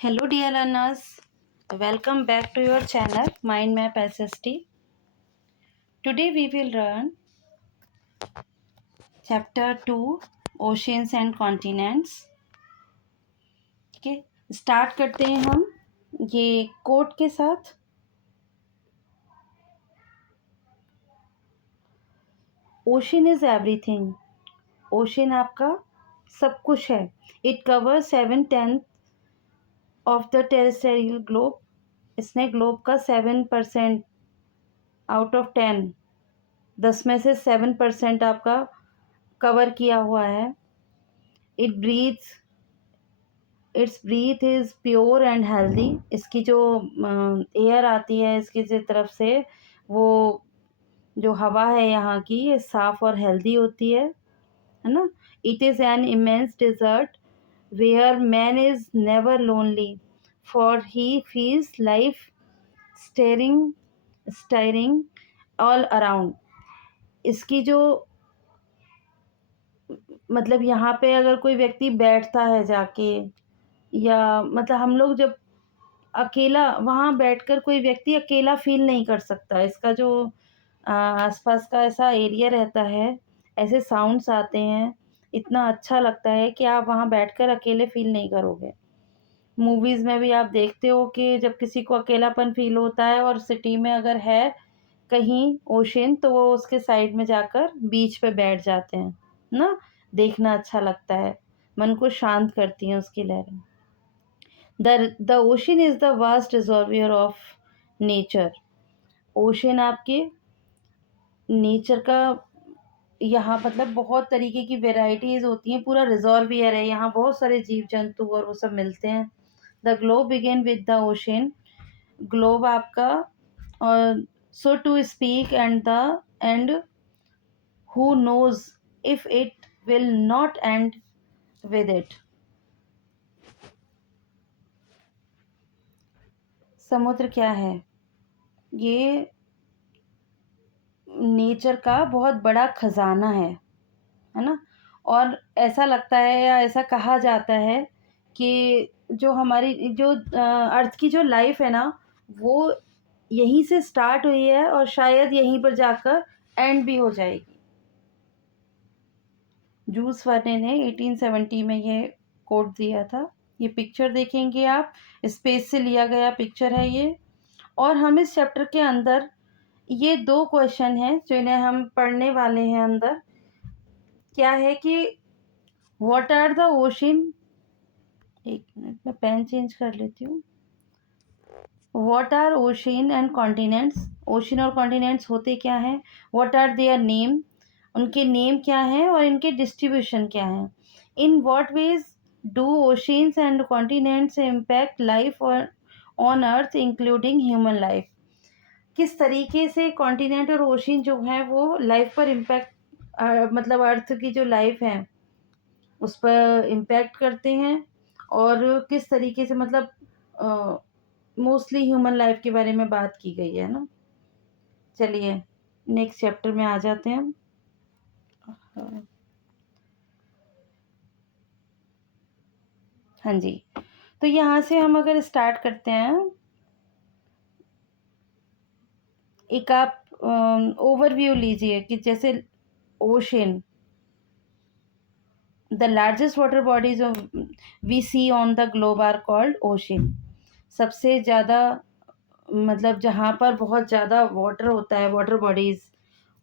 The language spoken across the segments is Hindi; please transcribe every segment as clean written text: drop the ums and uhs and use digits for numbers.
Hello dear learners, welcome back to your channel Mind Map SST. Today we will learn chapter 2 Oceans and Continents. ठीक है, स्टार्ट करते हैं हम ये कोट के साथ. Ocean is everything. ओशन आपका सब कुछ है. It cover 7/10 of the terrestrial globe. इसने ग्लोब का 7% आउट ऑफ 10 में से 7% आपका कवर किया हुआ है. It breathes its breath is pure and healthy. इसकी जो एयर आती है इसकी तरफ से, वो जो हवा है यहाँ की, ये साफ़ और हेल्दी होती है ना. It is an immense desert where man is never lonely for he feels life stirring all around. इसकी जो मतलब यहाँ पे अगर कोई व्यक्ति बैठता है जाके, या मतलब हम लोग जब अकेला वहाँ बैठकर कोई व्यक्ति अकेला फील नहीं कर सकता. इसका जो आसपास का ऐसा एरिया रहता है, ऐसे साउंड्स आते हैं, इतना अच्छा लगता है कि आप वहाँ बैठकर अकेले फील नहीं करोगे. मूवीज़ में भी आप देखते हो कि जब किसी को अकेलापन फील होता है और सिटी में अगर है कहीं ओशन, तो वो उसके साइड में जाकर बीच पे बैठ जाते हैं ना. देखना अच्छा लगता है, मन को शांत करती हैं उसकी लहरें. The ocean is the vast reservoir of nature. Ocean आपके नेचर का यहाँ मतलब बहुत तरीके की वेराइटीज़ होती हैं. पूरा रिजर्वियर है, यहाँ बहुत सारे जीव जंतु और वो सब मिलते हैं. The globe begin with the ocean. Globe आपका और so to speak and who knows if it will not end with it. समुद्र क्या है? ये नेचर का बहुत बड़ा खजाना है ना. और ऐसा लगता है या ऐसा कहा जाता है कि जो हमारी जो अर्थ की जो लाइफ है ना, वो यहीं से स्टार्ट हुई है और शायद यहीं पर जाकर एंड भी हो जाएगी. जूल्स वर्ने ने 1870 में ये कोट दिया था. ये पिक्चर देखेंगे आप, स्पेस से लिया गया पिक्चर है ये. और हम इस चैप्टर के अंदर ये 2 क्वेश्चन हैं जो इन्हें हम पढ़ने वाले हैं. अंदर क्या है कि व्हाट आर द ओशन. एक मिनट में पेन चेंज कर लेती हूँ. What are ocean and continents. Ocean और कॉन्टिनेंट्स होते क्या हैं? What are their name. उनके नेम क्या हैं और इनके डिस्ट्रीब्यूशन क्या हैं. In what ways do oceans and continents impact life on earth including human life. किस तरीके से कॉन्टिनेंट और ओशन जो हैं वो लाइफ पर इम्पैक्ट मतलब अर्थ की जो लाइफ है उस पर इम्पैक्ट करते हैं, और किस तरीके से मतलब मोस्टली ह्यूमन लाइफ के बारे में बात की गई है ना. चलिए नेक्स्ट चैप्टर में आ जाते हैं हम. हाँ जी, तो यहाँ से हम अगर स्टार्ट करते हैं, एक आप ओवरव्यू लीजिए कि जैसे ocean, the largest water bodies we see on the globe are called ocean. सबसे ज़्यादा मतलब जहाँ पर बहुत ज़्यादा वाटर होता है, वाटर बॉडीज़,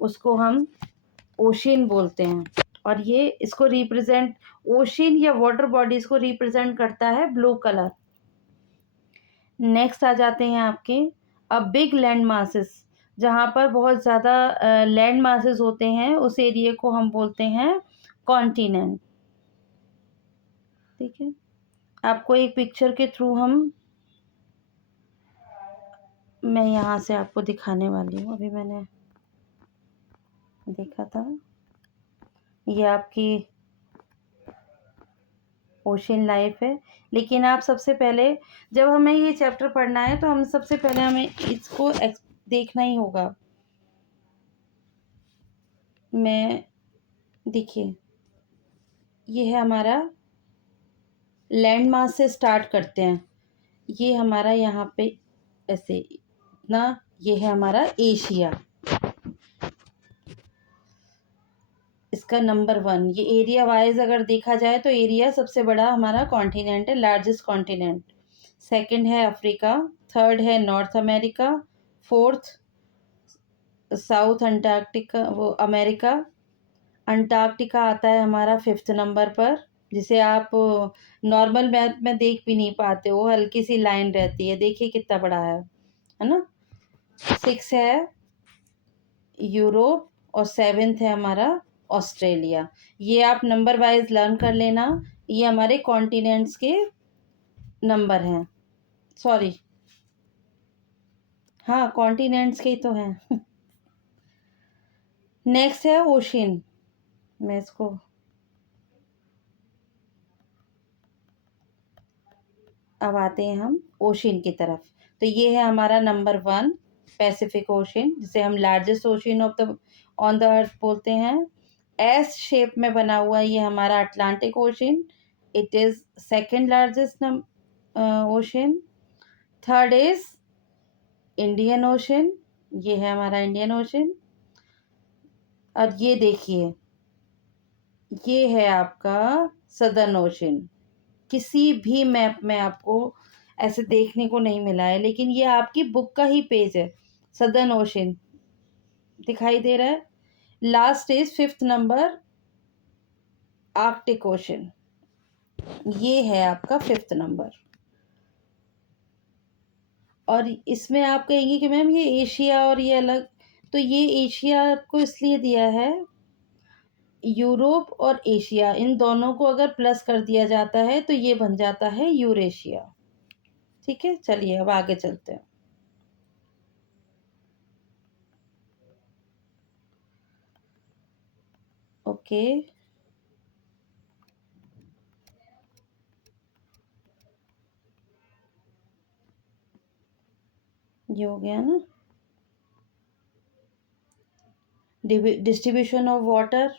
उसको हम ओशन बोलते हैं. और ये इसको रिप्रेजेंट, ओशन या वाटर बॉडीज़ को रिप्रेजेंट करता है ब्लू कलर. नेक्स्ट आ जाते हैं आपके बिग लैंड मासेस. जहाँ पर बहुत ज़्यादा लैंड मासेस होते हैं उस एरिया को हम बोलते हैं कॉन्टिनेंट. ठीक है, आपको एक पिक्चर के थ्रू मैं यहाँ से आपको दिखाने वाली हूँ. अभी मैंने देखा था, ये आपकी ओशन लाइफ है. लेकिन आप सबसे पहले, जब हमें ये चैप्टर पढ़ना है तो हम सबसे पहले हमें इसको देखना ही होगा. मैं देखिए, ये है हमारा लैंड मास से स्टार्ट करते हैं। ये हमारा यहाँ पे ऐसे इतना, ये है हमारा एशिया, इसका नंबर 1। ये एरिया वाइज अगर देखा जाए तो एरिया सबसे बड़ा हमारा कॉन्टिनेंट है, लार्जेस्ट कॉन्टिनेंट। सेकंड है अफ्रीका, थर्ड है north America, fourth south Antarctica वो अमेरिका, अंटार्कटिका आता है हमारा 5th नंबर पर, जिसे आप नॉर्मल मैप में देख भी नहीं पाते हो, हल्की सी लाइन रहती है, देखिए कितना बड़ा है ना। 6 है यूरोप, और 7th है हमारा ऑस्ट्रेलिया। ये आप नंबर वाइज लर्न कर लेना, ये हमारे कॉन्टिनेंट्स के नंबर हैं, सॉरी हाँ कॉन्टिनेंट्स के ही तो हैं। नेक्स्ट है ओशियन, मैं इसको अब आते हैं हम ओशियन की तरफ। तो ये है हमारा नंबर 1 पैसिफिक ओशियन, जिसे हम largest ocean of the on the earth बोलते हैं। एस शेप में बना हुआ ये हमारा Atlantic ocean, it is second largest ocean. Third is Indian ocean, ये है हमारा इंडियन ओशियन। और ये देखिए, ये है आपका सदर्न ओशियन। किसी भी मैप में आपको ऐसे देखने को नहीं मिला है, लेकिन ये आपकी बुक का ही पेज है। सदर्न ओशन दिखाई दे रहा है। Last is 5th number Arctic ocean, ये है आपका 5th नंबर। और इसमें आप कहेंगे कि मैम ये एशिया और ये अलग, तो ये एशिया को इसलिए दिया है, यूरोप और एशिया इन दोनों को अगर प्लस कर दिया जाता है तो ये बन जाता है यूरेशिया। ठीक है, चलिए अब आगे चलते हैं। ओके, ये हो गया ना, distribution of water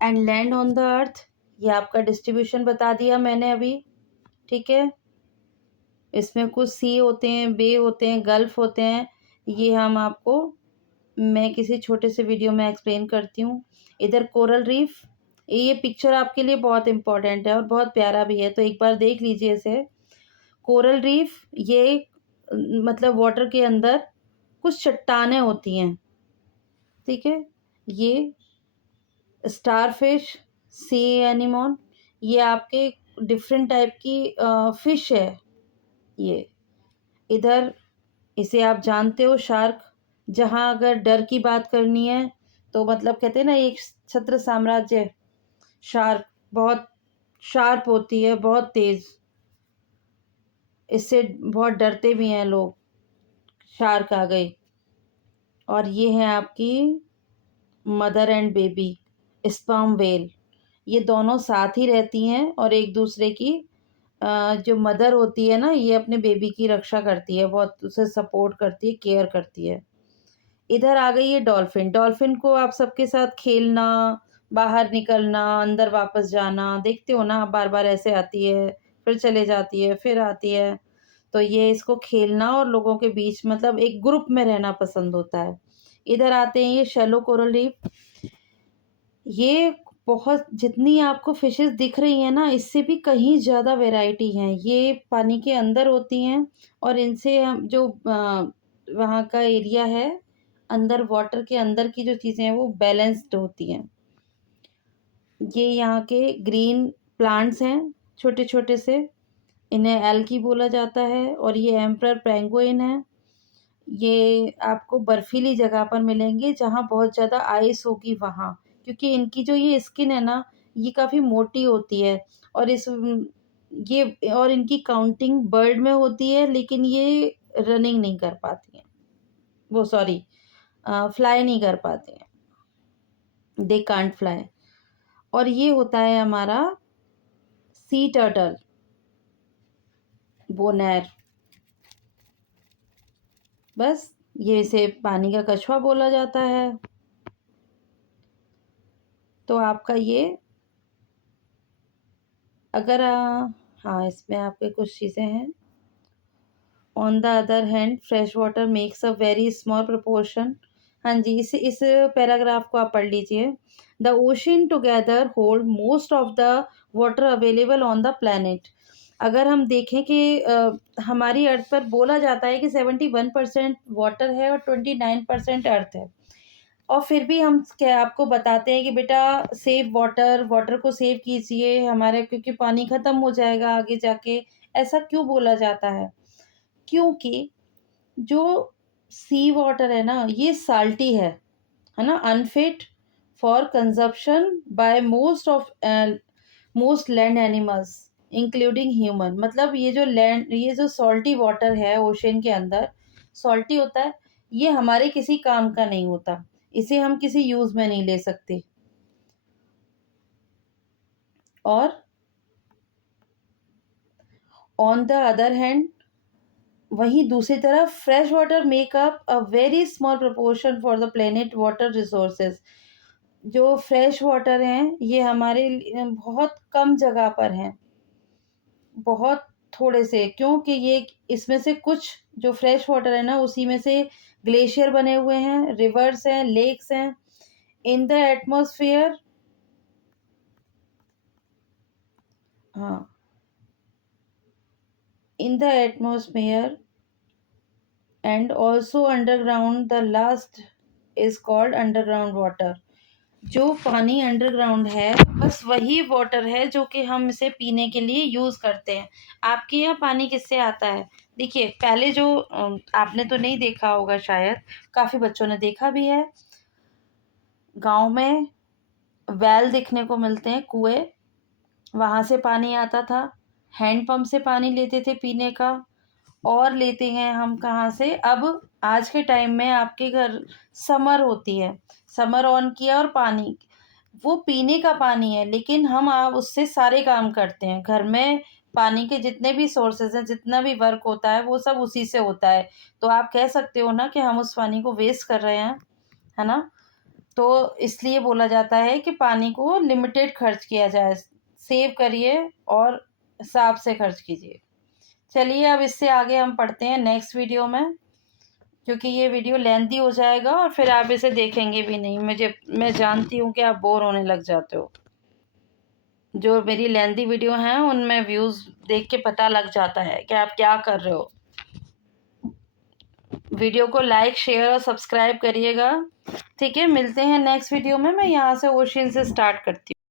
and land on the earth, ये आपका डिस्ट्रीब्यूशन बता दिया मैंने अभी। ठीक है, इसमें कुछ सी होते हैं, बे होते हैं, गल्फ होते हैं, ये हम आपको मैं किसी छोटे से वीडियो में एक्सप्लेन करती हूँ। इधर कोरल रीफ, ये पिक्चर आपके लिए बहुत इंपॉर्टेंट है और बहुत प्यारा भी है, तो एक बार देख लीजिए इसे। कोरल रीफ ये मतलब वाटर के अंदर कुछ चट्टानें होती हैं, ठीक है। ये स्टारफिश, सी एनिमोन, ये आपके डिफरेंट टाइप की फिश है ये। इधर इसे आप जानते हो शार्क, जहाँ अगर डर की बात करनी है तो मतलब कहते हैं ना एक छत्र साम्राज्य, शार्क बहुत शार्प होती है, बहुत तेज, इससे बहुत डरते भी हैं लोग, शार्क आ गई। और ये है आपकी mother and baby sperm whale, ये दोनों साथ ही रहती हैं और एक दूसरे की जो मदर होती है ना, ये अपने बेबी की रक्षा करती है, बहुत उसे सपोर्ट करती है, केयर करती है। इधर आ गई है डॉल्फिन। डॉल्फिन को आप सबके साथ खेलना, बाहर निकलना, अंदर वापस जाना देखते हो ना, बार बार ऐसे आती है, फिर चले जाती है, फिर आती है। तो ये इसको खेलना और लोगों के बीच मतलब एक ग्रुप में रहना पसंद होता है। इधर आते हैं ये शैलो कोरल रीफ, ये बहुत जितनी आपको फिशेस दिख रही हैं ना, इससे भी कहीं ज़्यादा वैरायटी हैं। ये पानी के अंदर होती हैं और इनसे हम जो वहाँ का एरिया है, अंदर वाटर के अंदर की जो चीज़ें हैं वो बैलेंस्ड होती हैं। ये यहाँ के ग्रीन प्लांट्स हैं, छोटे छोटे से, इन्हें एल्गी बोला जाता है। और ये एम्परर पेंगुइन है, ये आपको बर्फीली जगह पर मिलेंगे जहाँ बहुत ज़्यादा आइस होगी वहाँ, क्योंकि इनकी जो ये स्किन है ना, ये काफ़ी मोटी होती है। और ये और इनकी काउंटिंग बर्ड में होती है, लेकिन ये रनिंग नहीं कर पाती हैं, वो सॉरी फ्लाई नहीं कर पाते हैं, दे कांट फ्लाई। और ये होता है हमारा सी टर्टल, बोनैर, बस ये इसे पानी का कछुआ बोला जाता है। तो आपका ये अगर हाँ, इसमें आपके कुछ चीज़ें हैं। On the other hand fresh water makes a very small proportion. हाँ जी, इस पैराग्राफ को आप पढ़ लीजिए। The ocean together hold most of the water available on the planet. अगर हम देखें कि हमारी अर्थ पर बोला जाता है कि 71% वाटर है और 29% अर्थ है, और फिर भी हम क्या आपको बताते हैं कि बेटा सेव वाटर, वाटर को सेव कीजिए हमारे, क्योंकि पानी खत्म हो जाएगा आगे जाके। ऐसा क्यों बोला जाता है? क्योंकि जो सी वाटर है ना, ये साल्टी है ना? Unfit for consumption by most land animals including human. मतलब ये जो सॉल्टी वाटर है ओशन के अंदर, सॉल्टी होता है, ये हमारे किसी काम का नहीं होता। इसे हम किसी यूज में नहीं ले सकते। और ऑन द अदर हैंड, वहीं दूसरी तरफ fresh water make up a very small proportion for the planet water resources. जो फ्रेश वाटर हैं ये हमारे बहुत कम जगह पर हैं, बहुत थोड़े से, क्योंकि ये इसमें से कुछ जो फ्रेश वाटर है ना, उसी में से ग्लेशियर बने हुए हैं, रिवर्स हैं, लेक्स हैं। इन द एटमॉस्फेयर, हाँ, in the atmosphere and also underground the last is called underground water. जो पानी अंडरग्राउंड है बस वही वाटर है जो कि हम इसे पीने के लिए यूज़ करते हैं। आपके यहाँ पानी किससे आता है? देखिए, पहले जो आपने तो नहीं देखा होगा शायद, काफ़ी बच्चों ने देखा भी है, गांव में वेल देखने को मिलते हैं, कुएं, वहाँ से पानी आता था। हैंडपंप से पानी लेते थे पीने का। और लेते हैं हम कहाँ से? अब आज के टाइम में आपके घर समर होती है, समर ऑन किया और पानी, वो पीने का पानी है, लेकिन हम आप उससे सारे काम करते हैं घर में। पानी के जितने भी सोर्सेज हैं, जितना भी वर्क होता है, वो सब उसी से होता है। तो आप कह सकते हो ना कि हम उस पानी को वेस्ट कर रहे हैं, है ना? तो इसलिए बोला जाता है कि पानी को लिमिटेड खर्च किया जाए, सेव करिए और हिसाब से खर्च कीजिए। चलिए, अब इससे आगे हम पढ़ते हैं नेक्स्ट वीडियो में, क्योंकि ये वीडियो लेंथी हो जाएगा और फिर आप इसे देखेंगे भी नहीं। मैं जानती हूँ कि आप बोर होने लग जाते हो। जो मेरी लेंथी वीडियो हैं उनमें व्यूज़ देख के पता लग जाता है कि आप क्या कर रहे हो। वीडियो को लाइक, शेयर और सब्सक्राइब करिएगा। ठीक है, मिलते हैं नेक्स्ट वीडियो में। मैं यहाँ से ओशियन से स्टार्ट करती हूँ।